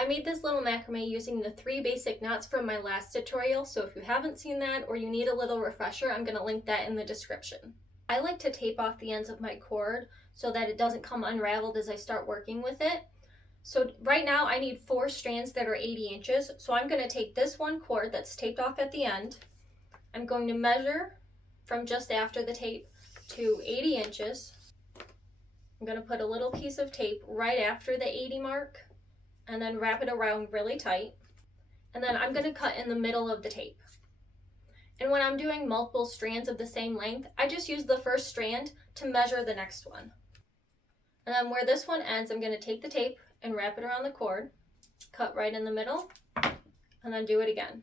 I made this little macrame using the 3 basic knots from my last tutorial, so if you haven't seen that or you need a little refresher, I'm going to link that in the description. I like to tape off the ends of my cord so that it doesn't come unraveled as I start working with it. So right now I need 4 strands that are 80 inches, so I'm going to take this one cord that's taped off at the end. I'm going to measure from just after the tape to 80 inches. I'm going to put a little piece of tape right after the 80 mark and then wrap it around really tight. And then I'm going to cut in the middle of the tape. And when I'm doing multiple strands of the same length, I just use the first strand to measure the next one. And then where this one ends, I'm going to take the tape and wrap it around the cord, cut right in the middle, and then do it again.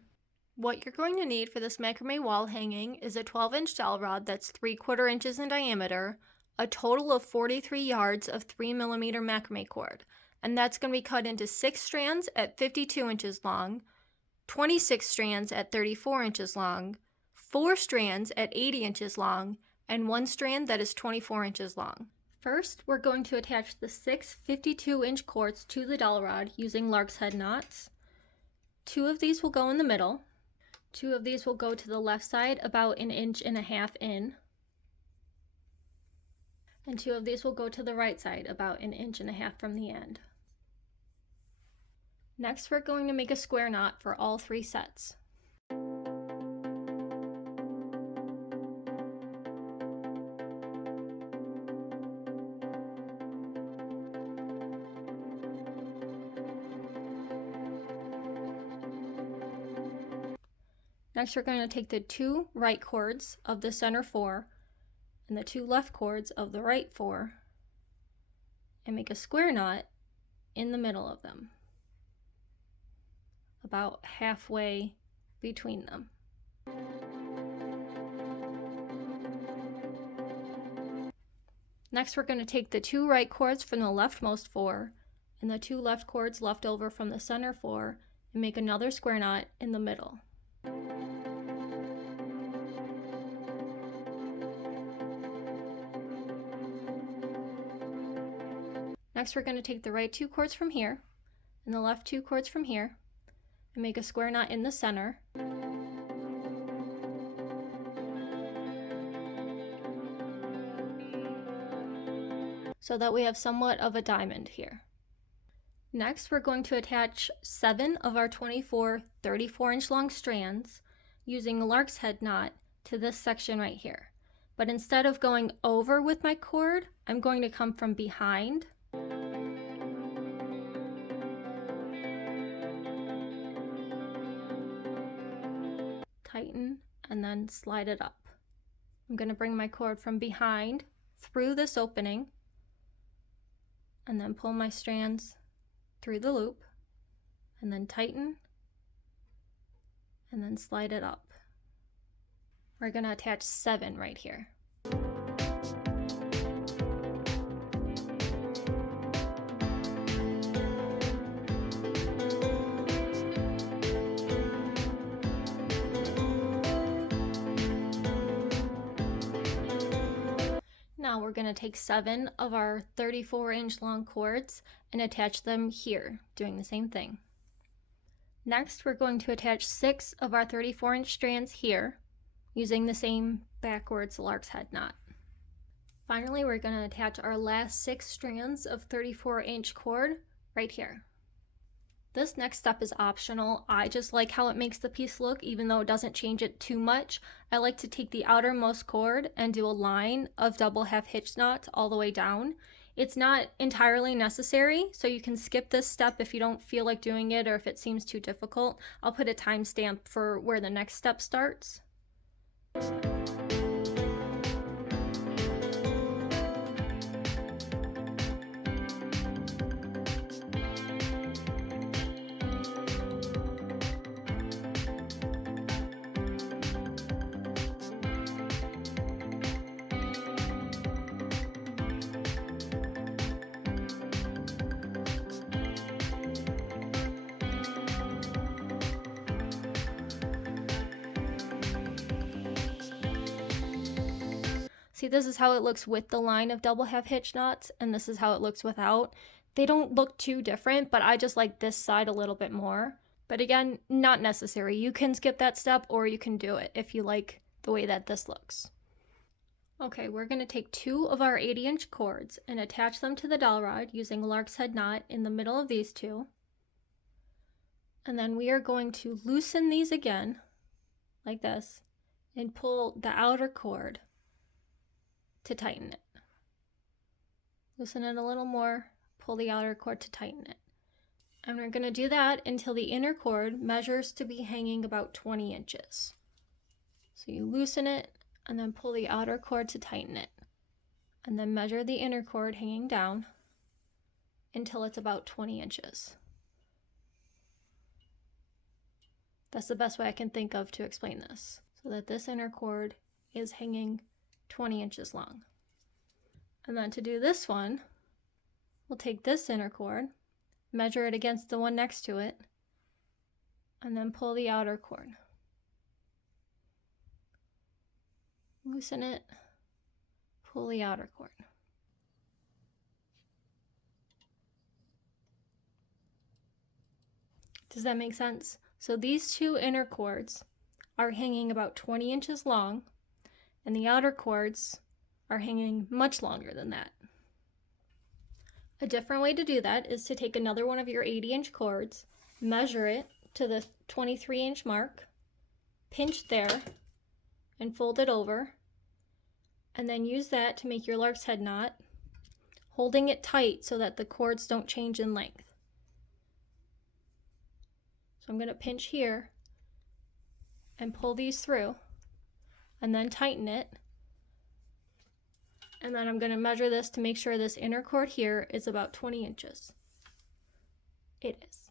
What you're going to need for this macrame wall hanging is a 12-inch dowel rod that's 3/4 inches in diameter, a total of 43 yards of 3mm macrame cord, and that's going to be cut into 6 strands at 52 inches long, 26 strands at 34 inches long, 4 strands at 80 inches long, and 1 strand that is 24 inches long. First, we're going to attach the 6 52-inch cords to the dowel rod using lark's head knots. 2 of these will go in the middle. 2 of these will go to the left side about 1.5 inches in. And 2 of these will go to the right side about 1.5 inches from the end. Next, we're going to make a square knot for all 3 sets. Next, we're going to take the 2 right cords of the center 4 and the 2 left cords of the right 4 and make a square knot in the middle of them, about halfway between them. Next, we're going to take the 2 right cords from the leftmost 4 and the 2 left cords left over from the center 4 and make another square knot in the middle. Next, we're going to take the right 2 cords from here and the left 2 cords from here and make a square knot in the center. So that we have somewhat of a diamond here. Next, we're going to attach 7 of our 24 34-inch long strands using a lark's head knot to this section right here. But instead of going over with my cord, I'm going to come from behind . Tighten and then slide it up. I'm going to bring my cord from behind through this opening and then pull my strands through the loop and then tighten and then slide it up. We're going to attach 7 right here. Now we're going to take 7 of our 34-inch long cords and attach them here, doing the same thing. Next, we're going to attach 6 of our 34-inch strands here, using the same backwards lark's head knot. Finally, we're going to attach our last 6 strands of 34-inch cord right here. This next step is optional. I just like how it makes the piece look, even though it doesn't change it too much. I like to take the outermost cord and do a line of double half hitch knots all the way down. It's not entirely necessary, so you can skip this step if you don't feel like doing it or if it seems too difficult. I'll put a timestamp for where the next step starts. See, this is how it looks with the line of double half hitch knots, and this is how it looks without. They don't look too different, but I just like this side a little bit more. But again, not necessary. You can skip that step or you can do it if you like the way that this looks. Okay, we're going to take 2 of our 80-inch cords and attach them to the dowel rod using a lark's head knot in the middle of these 2. And then we are going to loosen these again, like this, and pull the outer cord to tighten it. Loosen it a little more, pull the outer cord to tighten it. And we're going to do that until the inner cord measures to be hanging about 20 inches. So you loosen it and then pull the outer cord to tighten it. And then measure the inner cord hanging down until it's about 20 inches. That's the best way I can think of to explain this, so that this inner cord is hanging 20 inches long. And then to do this one, we'll take this inner cord, measure it against the one next to it, and then pull the outer cord. Loosen it, pull the outer cord. Does that make sense? So these 2 inner cords are hanging about 20 inches long, and the outer cords are hanging much longer than that. A different way to do that is to take another one of your 80-inch cords, measure it to the 23-inch mark, pinch there, and fold it over, and then use that to make your lark's head knot, holding it tight so that the cords don't change in length. So I'm going to pinch here and pull these through and then tighten it. And then I'm going to measure this to make sure this inner cord here is about 20 inches. It is.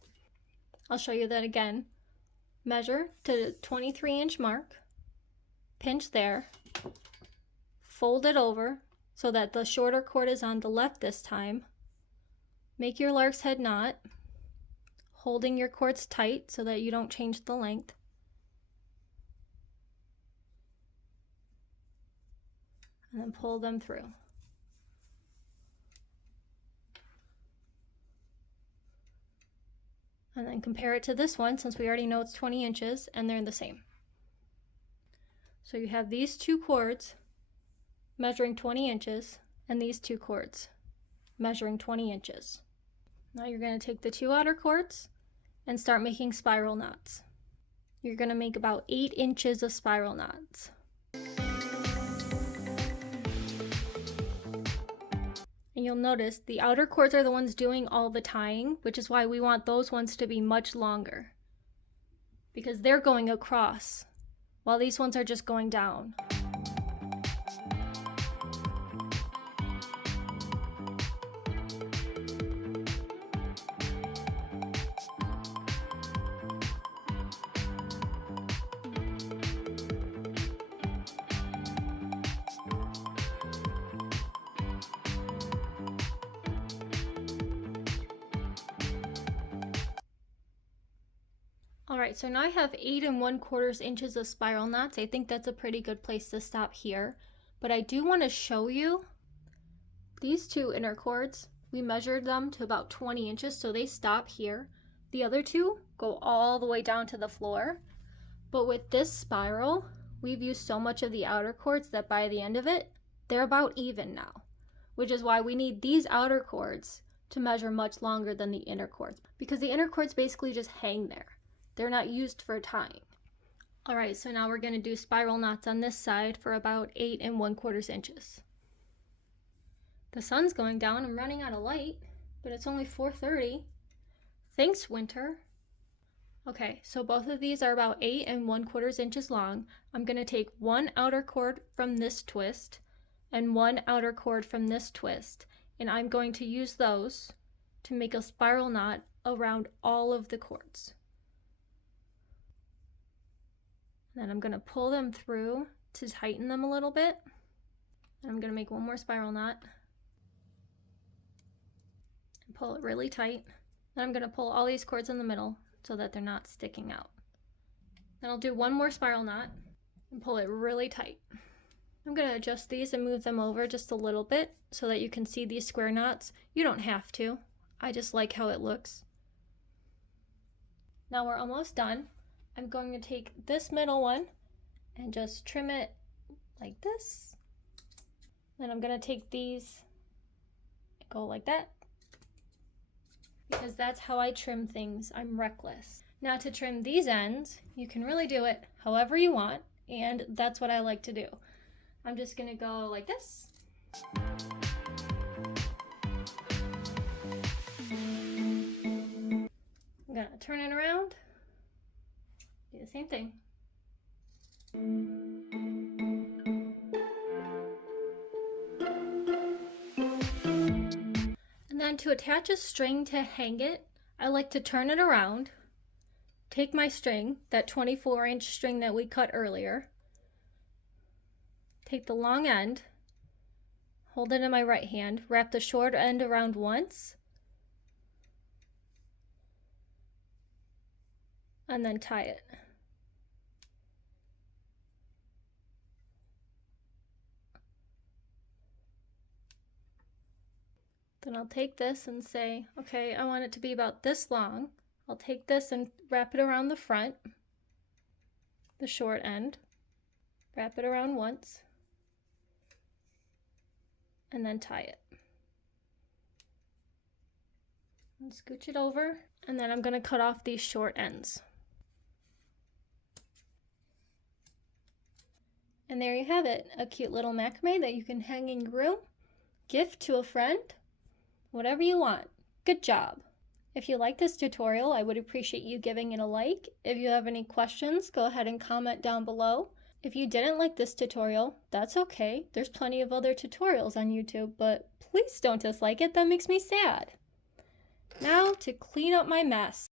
I'll show you that again. Measure to the 23-inch mark, pinch there, fold it over so that the shorter cord is on the left this time. Make your lark's head knot, holding your cords tight so that you don't change the length. And then pull them through. And then compare it to this one, since we already know it's 20 inches and they're the same. So you have these 2 cords measuring 20 inches and these 2 cords measuring 20 inches. Now you're going to take the 2 outer cords and start making spiral knots. You're going to make about 8 inches of spiral knots. And you'll notice the outer cords are the ones doing all the tying, which is why we want those ones to be much longer, because they're going across while these ones are just going down. Alright, so now I have 8 1/4 inches of spiral knots. I think that's a pretty good place to stop here. But I do want to show you these 2 inner cords. We measured them to about 20 inches, so they stop here. The other 2 go all the way down to the floor. But with this spiral, we've used so much of the outer cords that by the end of it, they're about even now. Which is why we need these outer cords to measure much longer than the inner cords, because the inner cords basically just hang there. They're not used for tying. Alright, so now we're going to do spiral knots on this side for about 8 1/4 inches. The sun's going down. I'm running out of light, but it's only 4:30. Thanks, winter. Okay, so both of these are about 8 1/4 inches long. I'm going to take 1 outer cord from this twist and 1 outer cord from this twist, and I'm going to use those to make a spiral knot around all of the cords. Then I'm going to pull them through to tighten them a little bit. And I'm going to make 1 more spiral knot. And pull it really tight. Then I'm going to pull all these cords in the middle so that they're not sticking out. Then I'll do 1 more spiral knot and pull it really tight. I'm going to adjust these and move them over just a little bit so that you can see these square knots. You don't have to. I just like how it looks. Now we're almost done. I'm going to take this middle one and just trim it like this. Then I'm gonna take these, go like that, because that's how I trim things. I'm reckless. Now to trim these ends, you can really do it however you want, and that's what I like to do. I'm just gonna go like this. I'm gonna turn it around, do the same thing. And then to attach a string to hang it, I like to turn it around, take my string, that 24-inch string that we cut earlier, take the long end, hold it in my right hand, wrap the short end around once, and then tie it. Then I'll take this and say, okay, I want it to be about this long. I'll take this and wrap it around the front, the short end, wrap it around once, and then tie it. And scooch it over, and then I'm going to cut off these short ends. And there you have it, a cute little macrame that you can hang in your room, gift to a friend, whatever you want. Good job! If you like this tutorial, I would appreciate you giving it a like. If you have any questions, go ahead and comment down below. If you didn't like this tutorial, that's okay. There's plenty of other tutorials on YouTube, but please don't dislike it. That makes me sad. Now to clean up my mess.